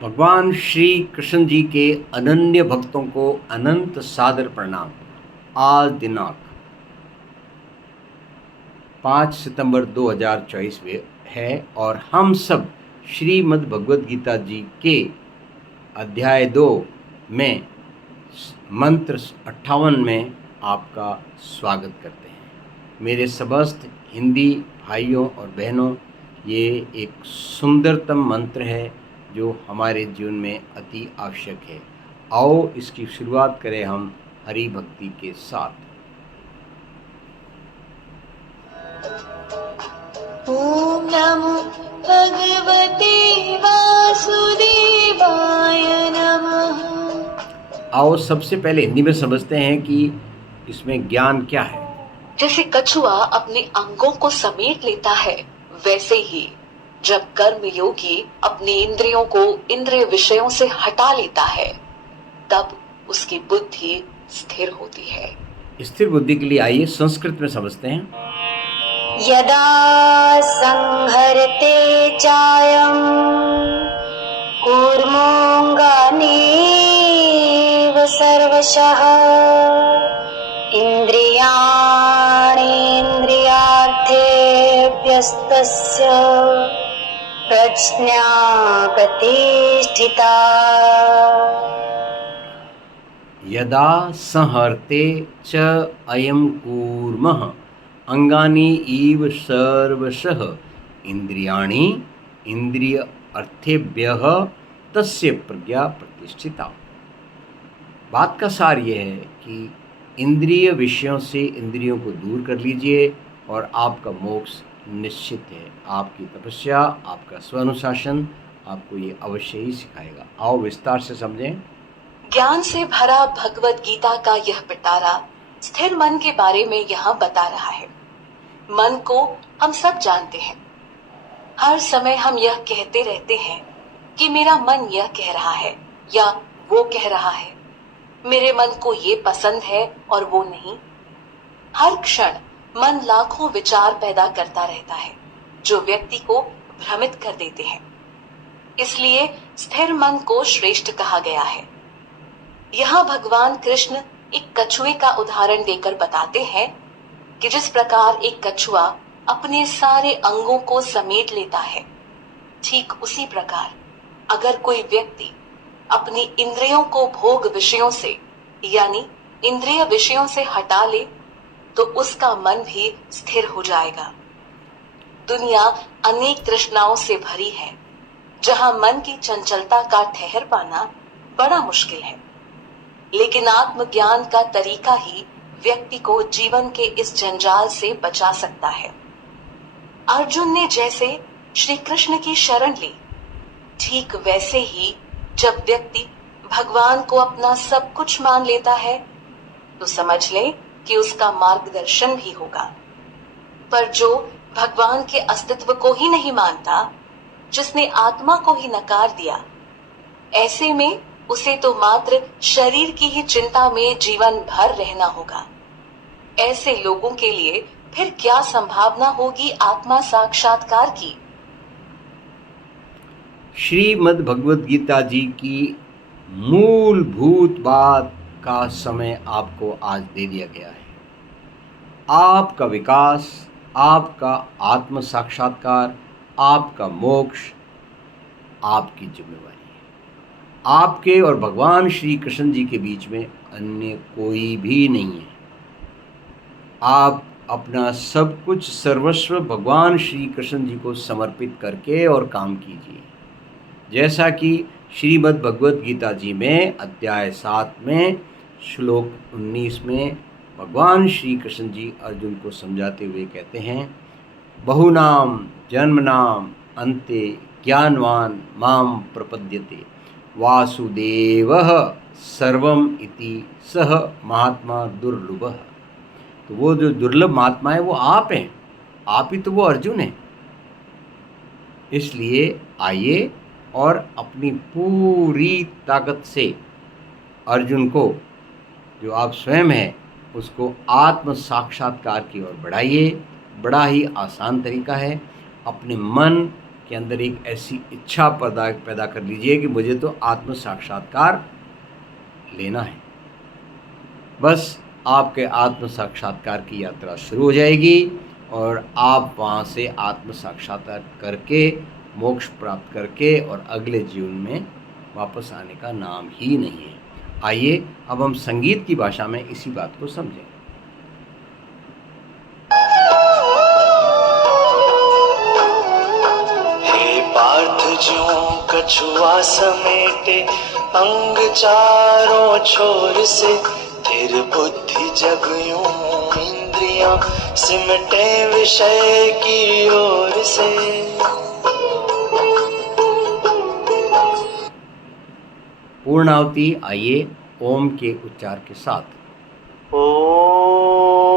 भगवान श्री कृष्ण जी के अनन्य भक्तों को अनंत सादर प्रणाम। आज दिनांक 5 सितंबर 2024 में है और हम सब श्रीमद् भगवद गीता जी के अध्याय 2 में मंत्र 58 में आपका स्वागत करते हैं। मेरे समस्त हिंदी भाइयों और बहनों, ये एक सुंदरतम मंत्र है जो हमारे जीवन में अति आवश्यक है। आओ इसकी शुरुआत करें हम हरि भक्ति के साथ। ओम नमो भगवते वासुदेवाय नमः। आओ सबसे पहले हिंदी में समझते हैं कि इसमें ज्ञान क्या है। जैसे कछुआ अपने अंगों को समेट लेता है, वैसे ही जब कर्मयोगी अपनी इंद्रियों को इंद्रिय विषयों से हटा लेता है, तब उसकी बुद्धि स्थिर होती है। स्थिर बुद्धि के लिए आइए संस्कृत में समझते हैं। यदा संहरते चायं कूर्मोऽङ्गानीव सर्वशः इन्द्रियाणीन्द्रियार्थेभ्यस्तस्य प्रज्ञा प्रतिष्ठिता। यदा संहर्ते च अयं कूर्मः अंगानि इव सर्वशः इंद्रियाणि इंद्रिय अर्थेभ्यः तस्य प्रज्ञा प्रतिष्ठिता। बात का सार ये है कि इंद्रिय विषयों से इंद्रियों को दूर कर लीजिए और आपका मोक्ष निश्चित है। आपकी तपस्या, आपका स्वानुशासन आपको ये अवश्य ही सिखाएगा। आओ विस्तार से समझें। ज्ञान से भरा भगवत गीता का यह पिटारा स्थिर मन के बारे में यहाँ बता रहा है। मन को हम सब जानते हैं। हर समय हम यह कहते रहते हैं कि मेरा मन यह कह रहा है या वो कह रहा है, मेरे मन को ये पसंद है और वो नहीं। हर क्षण मन लाखों विचार पैदा करता रहता है जो व्यक्ति को भ्रमित कर देते हैं। इसलिए स्थिर मन को श्रेष्ठ कहा गया है। यहाँ भगवान कृष्ण एक कछुए का उदाहरण देकर बताते हैं कि जिस प्रकार एक कछुआ अपने सारे अंगों को समेट लेता है, ठीक उसी प्रकार अगर कोई व्यक्ति अपनी इंद्रियों को भोग विषयों से यानी इंद्रिय विषयों से हटा ले तो उसका मन भी स्थिर हो जाएगा। दुनिया अनेक तृष्णाओं से भरी है, जहां मन की चंचलता का ठहर पाना बड़ा मुश्किल है। लेकिन आत्मज्ञान का तरीका ही व्यक्ति को जीवन के इस जंजाल से बचा सकता है। अर्जुन ने जैसे श्री कृष्ण की शरण ली, ठीक वैसे ही जब व्यक्ति भगवान को अपना सब कुछ मान लेता है तो समझ ले कि उसका मार्गदर्शन भी होगा। पर जो भगवान के अस्तित्व को ही नहीं मानता, जिसने आत्मा को ही नकार दिया, ऐसे में उसे तो मात्र शरीर की ही चिंता में जीवन भर रहना होगा। ऐसे लोगों के लिए फिर क्या संभावना होगी आत्मा साक्षात्कार की। श्रीमद् भगवद गीता जी की मूलभूत बात का समय आपको आज दे दिया गया है। आपका विकास, आपका आत्म साक्षात्कार, आपका मोक्ष आपकी जिम्मेवारी है। आपके और भगवान श्री कृष्ण जी के बीच में अन्य कोई भी नहीं है। आप अपना सब कुछ सर्वस्व भगवान श्री कृष्ण जी को समर्पित करके और काम कीजिए। जैसा कि श्रीमद् भगवद गीता जी में अध्याय 7 में श्लोक 19 में भगवान श्री कृष्ण जी अर्जुन को समझाते हुए कहते हैं, बहुनाम जन्मनाम अन्ते ज्ञानवान माम प्रपद्यते वासुदेवः सर्वम इति सह महात्मा दुर्लभः। तो वो जो दुर्लभ महात्मा है वो आप हैं, आप ही तो वो अर्जुन हैं। इसलिए आइए और अपनी पूरी ताकत से अर्जुन को, जो आप स्वयं हैं, उसको आत्म साक्षात्कार की ओर बढ़ाइए। बड़ा ही आसान तरीका है। अपने मन के अंदर एक ऐसी इच्छा पैदा कर लीजिए कि मुझे तो आत्म साक्षात्कार लेना है। बस आपके आत्म साक्षात्कार की यात्रा शुरू हो जाएगी और आप वहाँ से आत्म साक्षात्कार करके, मोक्ष प्राप्त करके और अगले जीवन में वापस आने का नाम ही नहीं है। आइए अब हम संगीत की भाषा में इसी बात को समझें। हे पार्थ ज्यों कछुआ समेटे अंग चारों छोर से, फिर बुद्धि जग यूं इंद्रियां सिमटे विषय की ओर से। पूर्णावती आइए ओम के उच्चार के साथ। ओम